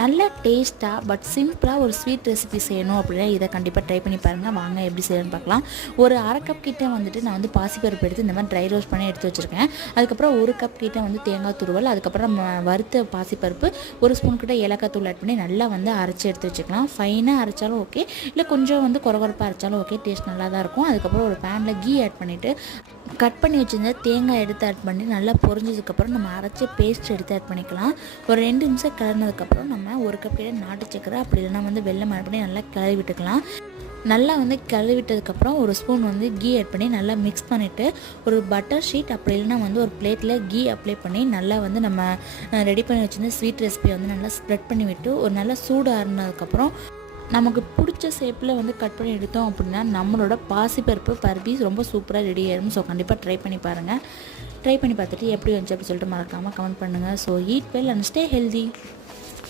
நல்ல டேஸ்ட்டாக பட் சிம்பிளாக ஒரு ஸ்வீட் ரெசிபி செய்யணும் அப்படின்னா இதை கண்டிப்பாக ட்ரை பண்ணி பாருங்கள். வாங்க எப்படி செய்யணும்னு பார்க்கலாம். ஒரு அரை கப் கிட்டே வந்துட்டு நான் வந்து பாசிப்பருப்பு எடுத்து இந்த மாதிரி ட்ரை ரோஸ்ட் பண்ணி எடுத்து வச்சுருக்கேன். அதுக்கப்புறம் ஒரு கப் கிட்டே வந்து தேங்காய் துருவல், அதுக்கப்புறம் நம்ம வறுத்த பாசிப்பருப்பு, ஒரு ஸ்பூன் கிட்ட ஏலக்காய் தூள் ஆட் பண்ணி நல்லா வந்து அரைச்சி எடுத்து வச்சுக்கலாம். ஃபைனாக அரைச்சாலும் ஓகே, இல்லை கொஞ்சம் வந்து குறகுறப்பாக அரைச்சாலும் ஓகே, டேஸ்ட் நல்லா தான் இருக்கும். அதுக்கப்புறம் ஒரு பேனில் கீ ஆட் பண்ணிவிட்டு கட் பண்ணி வச்சுருந்த தேங்காய் எடுத்து ஆட் பண்ணி நல்லா பொரிஞ்சதுக்கப்புறம் நம்ம அரைச்சி பேஸ்ட் எடுத்து ஆட் பண்ணிக்கலாம். ஒரு 2 நிமிஷம் கிளறினதுக்கப்புறம் நம்ம ஒரு கப் கிட்ட நாட்டு சக்கரை அப்படி இல்லைனா வந்து வெல்லம் ஆட் பண்ணி நல்லா கிளறி விட்டுக்கலாம். நல்லா வந்து கிளறி விட்டதுக்கப்புறம் ஒரு ஸ்பூன் வந்து கீ ஆட் பண்ணி நல்லா மிக்ஸ் பண்ணிவிட்டு ஒரு பட்டர் ஷீட் அப்படி இல்லைனா வந்து ஒரு பிளேட்டில் கீ அப்ளை பண்ணி நல்லா வந்து நம்ம ரெடி பண்ணி வச்சுருந்த ஸ்வீட் ரெசிபியை வந்து நல்லா ஸ்ப்ரெட் பண்ணி விட்டு ஒரு நல்லா சூடு ஆறுனதுக்கப்புறம் நமக்கு பிடிச்ச ஷேப்பில் வந்து கட் பண்ணி எடுத்தோம் அப்படின்னா நம்மளோட பாசிப்பருப்பு பர்பி ரொம்ப சூப்பராக ரெடி ஆயிடும். ஸோ கண்டிப்பாக ட்ரை பண்ணி பாருங்கள். ட்ரை பண்ணி பார்த்துட்டு எப்படி வந்துச்சு அப்படி சொல்லிட்டு மறக்காமல் கமெண்ட் பண்ணுங்கள். So eat well and stay healthy.